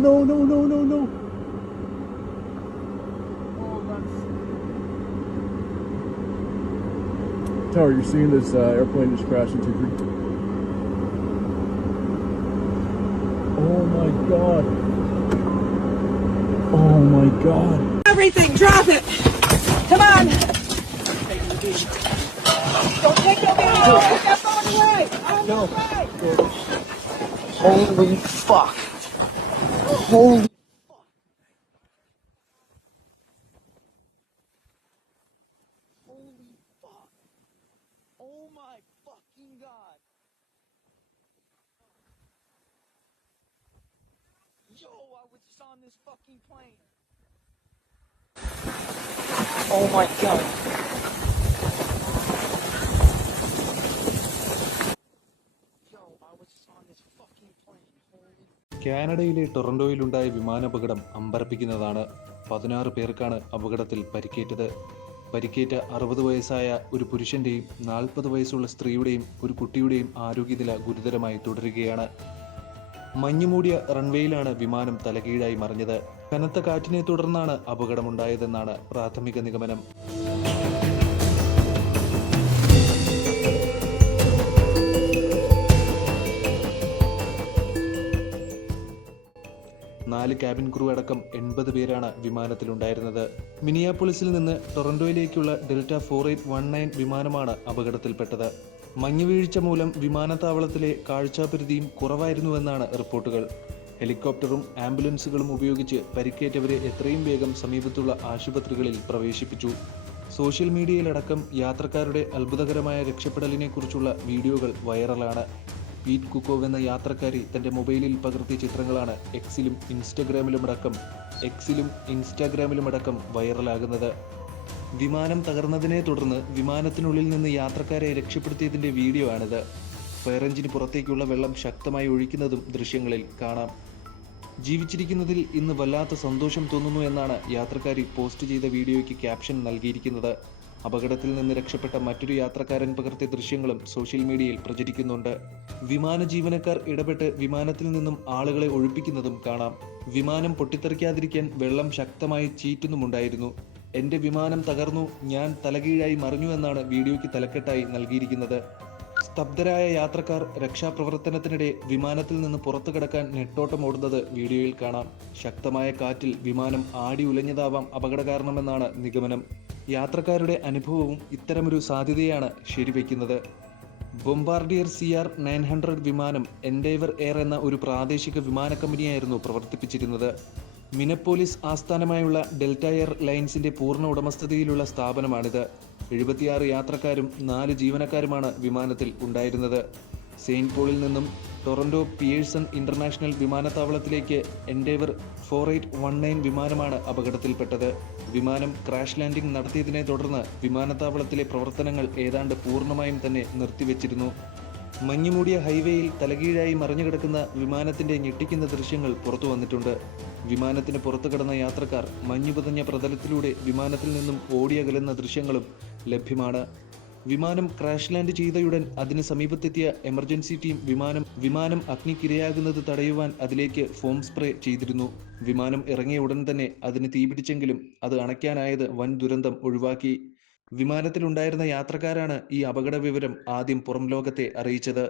no, no, no, no, no. Tower, you're seeing this airplane just crash into Greece. Oh my god. Oh my god. Everything, drop it. Come on. Don't take your video. Put that phone away. No. Holy fuck. Holy fuck. Holy fuck. Oh my fucking god. Yo, I was just on this fucking plane. Oh my god. Yo, I was just on this fucking plane. Holy. കാനഡയിലെ ടൊറന്റോയിലുണ്ടായ വിമാനാപകടം അമ്പരപ്പിക്കുന്നതാണ്. 16 പേർക്കാണ് അപകടത്തിൽ പരിക്കേറ്റത്. പരിക്കേറ്റ 60 വയസ്സായ ഒരു പുരുഷന്റെയും 40 വയസ്സുള്ള സ്ത്രീയുടെയും ഒരു കുട്ടിയുടെയും ആരോഗ്യനില ഗുരുതരമായി തുടരുകയാണ്. മഞ്ഞുമൂടിയ റൺവേയിലാണ് വിമാനം തലകീഴായി മറിഞ്ഞത്. കനത്ത കാറ്റിനെ തുടർന്നാണ് അപകടമുണ്ടായതെന്നാണ് പ്രാഥമിക നിഗമനം. നാല് ക്യാബിൻ ക്രൂ അടക്കം 80 പേരാണ് വിമാനത്തിലുണ്ടായിരുന്നത്. മിനിയാപോളിസിൽ നിന്ന് ടൊറന്റോയിലേക്കുള്ള ഡെൽറ്റ 4819 വിമാനമാണ് അപകടത്തിൽപ്പെട്ടത്. മഞ്ഞുവീഴ്ച മൂലം വിമാനത്താവളത്തിലെ കാഴ്ചാപരിധിയും കുറവായിരുന്നുവെന്നാണ് റിപ്പോർട്ടുകൾ. ഹെലികോപ്റ്ററും ആംബുലൻസുകളും ഉപയോഗിച്ച് പരിക്കേറ്റവരെ എത്രയും വേഗം സമീപത്തുള്ള ആശുപത്രികളിൽ പ്രവേശിപ്പിച്ചു. സോഷ്യൽ മീഡിയയിലടക്കം യാത്രക്കാരുടെ അത്ഭുതകരമായ രക്ഷപ്പെടലിനെക്കുറിച്ചുള്ള വീഡിയോകൾ വൈറലാണ്. പീറ്റ് കുക്കോവ് എന്ന യാത്രക്കാരി തൻ്റെ മൊബൈലിൽ പകർത്തിയ ചിത്രങ്ങളാണ് എക്സിലും ഇൻസ്റ്റാഗ്രാമിലുമടക്കം വൈറലാകുന്നത്. വിമാനം തകർന്നതിനെ തുടർന്ന് വിമാനത്തിനുള്ളിൽ നിന്ന് യാത്രക്കാരെ രക്ഷപ്പെടുത്തിയതിൻ്റെ വീഡിയോ ആണിത്. ഫയർ എഞ്ചിന് പുറത്തേക്കുള്ള വെള്ളം ശക്തമായി ഒഴിക്കുന്നതും ദൃശ്യങ്ങളിൽ കാണാം. ജീവിച്ചിരിക്കുന്നതിൽ ഇന്ന് വല്ലാത്ത സന്തോഷം തോന്നുന്നു എന്നാണ് യാത്രക്കാരി പോസ്റ്റ് ചെയ്ത വീഡിയോയ്ക്ക് ക്യാപ്ഷൻ നൽകിയിരിക്കുന്നത്. അപകടത്തിൽ നിന്ന് രക്ഷപ്പെട്ട മറ്റൊരു യാത്രക്കാരൻ പകർത്തിയ ദൃശ്യങ്ങളും സോഷ്യൽ മീഡിയയിൽ പ്രചരിക്കുന്നുണ്ട്. വിമാന ജീവനക്കാർ ഇടപെട്ട് വിമാനത്തിൽ നിന്നും ആളുകളെ ഒഴിപ്പിക്കുന്നതും കാണാം. വിമാനം പൊട്ടിത്തെറിക്കാതിരിക്കാൻ വെള്ളം ശക്തമായി ചീറ്റുന്നുമുണ്ടായിരുന്നു. എൻ്റെ വിമാനം തകർന്നു, ഞാൻ തലകീഴായി മറിഞ്ഞു എന്നാണ് വീഡിയോയ്ക്ക് തലക്കെട്ടായി നൽകിയിരിക്കുന്നത്. സ്തബ്ധരായ യാത്രക്കാർ രക്ഷാപ്രവർത്തനത്തിനിടെ വിമാനത്തിൽ നിന്ന് പുറത്തു കടക്കാൻ നെട്ടോട്ടം ഓടുന്നത് വീഡിയോയിൽ കാണാം. ശക്തമായ കാറ്റിൽ വിമാനം ആടി ഉലഞ്ഞതാവാം അപകട കാരണമെന്നാണ് നിഗമനം. യാത്രക്കാരുടെ അനുഭവവും ഇത്തരമൊരു സാധ്യതയാണ് ശരിവെക്കുന്നത്. ബൊംബാർഡിയർ CR-900 വിമാനം എൻഡേവർ എയർ എന്ന ഒരു പ്രാദേശിക വിമാന കമ്പനിയായിരുന്നു പ്രവർത്തിപ്പിച്ചിരുന്നത്. മിനപ്പോലിസ് ആസ്ഥാനമായുള്ള ഡെൽറ്റ എയർ ലൈൻസിന്റെ പൂർണ്ണ ഉടമസ്ഥതയിലുള്ള സ്ഥാപനമാണിത്. 76 യാത്രക്കാരും 4 ജീവനക്കാരുമാണ് വിമാനത്തിൽ ഉണ്ടായിരുന്നത്. സെയിന്റ് പോളിൽ നിന്നും ടൊറന്റോ പിയേഴ്സൺ ഇന്റർനാഷണൽ വിമാനത്താവളത്തിലേക്ക് എൻഡേവർ 4819 വിമാനമാണ് അപകടത്തിൽപ്പെട്ടത്. വിമാനം ക്രാഷ് ലാൻഡിംഗ് നടത്തിയതിനെ തുടർന്ന് വിമാനത്താവളത്തിലെ പ്രവർത്തനങ്ങൾ ഏതാണ്ട് പൂർണ്ണമായും തന്നെ നിർത്തിവെച്ചിരുന്നു. മഞ്ഞുമൂടിയ ഹൈവേയിൽ തലകീഴായി മറിഞ്ഞുകിടക്കുന്ന വിമാനത്തിന്റെ ഞെട്ടിക്കുന്ന ദൃശ്യങ്ങൾ പുറത്തു വന്നിട്ടുണ്ട്. വിമാനത്തിന് പുറത്തു കിടന്ന യാത്രക്കാർ മഞ്ഞുപതഞ്ഞ പ്രതലത്തിലൂടെ വിമാനത്തിൽ നിന്നും ഓടിയകലുന്ന ദൃശ്യങ്ങളും ലഭ്യമാണ്. വിമാനം ക്രാഷ് ലാൻഡ് ചെയ്തയുടൻ അതിന് സമീപത്തെത്തിയ എമർജൻസി ടീം വിമാനം അഗ്നിക്കിരയാകുന്നത് തടയുവാൻ അതിലേക്ക് ഫോം സ്പ്രേ ചെയ്തിരുന്നു. വിമാനം ഇറങ്ങിയ ഉടൻ തന്നെ അതിന് തീപിടിച്ചെങ്കിലും അത് അണയ്ക്കാനായത് വൻ ദുരന്തം ഒഴിവാക്കി. വിമാനത്തിലുണ്ടായിരുന്ന യാത്രക്കാരാണ് ഈ അപകട വിവരം ആദ്യം പുറം ലോകത്തെ അറിയിച്ചത്.